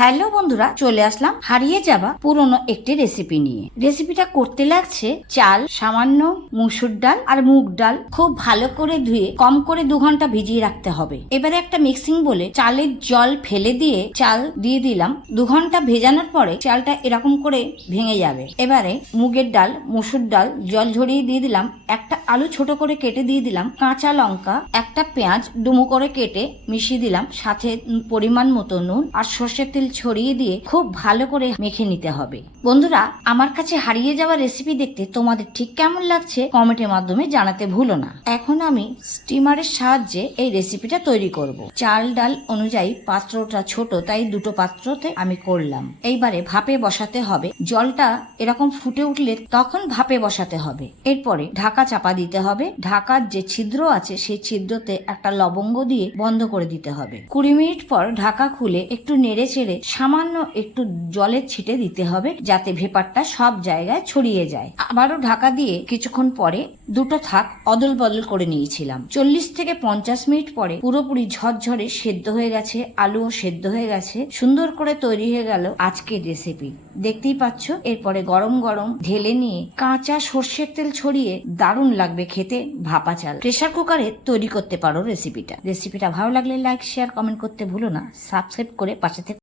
Hello বন্ধুরা, চলে আসলাম হারিয়ে যাওয়া পুরনো একটি রেসিপি নিয়ে। রেসিপিটা করতে লাগছে চাল, সামান্য মুসুর ডাল আর মুগ ডাল খুব ভালো করে ধুয়ে কম করে 2 ঘন্টা ভিজিয়ে রাখতে হবে। এবারে একটা মিক্সিং বলে চালের জল ফেলে দিয়ে চাল দিয়ে দিলাম। 2 ঘন্টা ভেজানোর পরে চালটা এরকম করে ভেঙে যাবে। এবারে মুগের ডাল, মসুর ডাল জল ঝরিয়ে দিয়ে দিলাম। একটা আলু ছোট করে কেটে দিয়ে দিলাম। কাঁচা লঙ্কা, একটা পেঁয়াজ ডুমো করে কেটে মিশিয়ে দিলাম। সাথে পরিমাণ মতো নুন আর সর্ষের তেল ছড়িয়ে দিয়ে খুব ভালো করে মেখে নিতে হবে। বন্ধুরা, আমার কাছে হারিয়ে যাওয়া রেসিপি দেখতে তোমাদের ঠিক কেমন লাগছে কমেন্টের মাধ্যমে জানাতে ভুলো না। এখন আমি স্টিমারের সাহায্যে এই রেসিপিটা তৈরি করব। চাল ডাল অনুযায়ী পাত্রটা ছোট, তাই 2টো পাত্রতে আমি করলাম। এইবারে ভাপে বসাতে হবে। জলটা এরকম ফুটে উঠলে তখন ভাপে বসাতে হবে। এরপরে ঢাকা চাপা দিতে হবে। ঢাকার যে ছিদ্র আছে সেই ছিদ্রতে একটা লবঙ্গ দিয়ে বন্ধ করে দিতে হবে। 20 মিনিট পর ঢাকা খুলে একটু নেড়ে চেড়ে সামান্য একটু জলের ছিটে দিতে হবে, যাতে ভেপারটা সব জায়গায় ছড়িয়ে যায়। আবারও ঢাকা দিয়ে কিছুক্ষণ পরে 2টো থাক অদল বদল করে নিয়েছিলাম। 40 থেকে 50 মিনিট পরে পুরোপুরি ঝরঝরে সেদ্ধ হয়ে গেছে, আলুও সেদ্ধ হয়ে গেছে, সুন্দর করে তৈরি হয়ে গেল আজকের রেসিপি। দেখতেই পাচ্ছ। এরপরে গরম গরম ঢেলে নিয়ে কাঁচা সর্ষের তেল ছড়িয়ে দারুণ লাগবে খেতে ভাপা চাল। প্রেসার কুকারে তৈরি করতে পারো রেসিপিটা। ভালো লাগলে লাইক, শেয়ার, কমেন্ট করতে ভুলো না। সাবস্ক্রাইব করে পাশে থেকে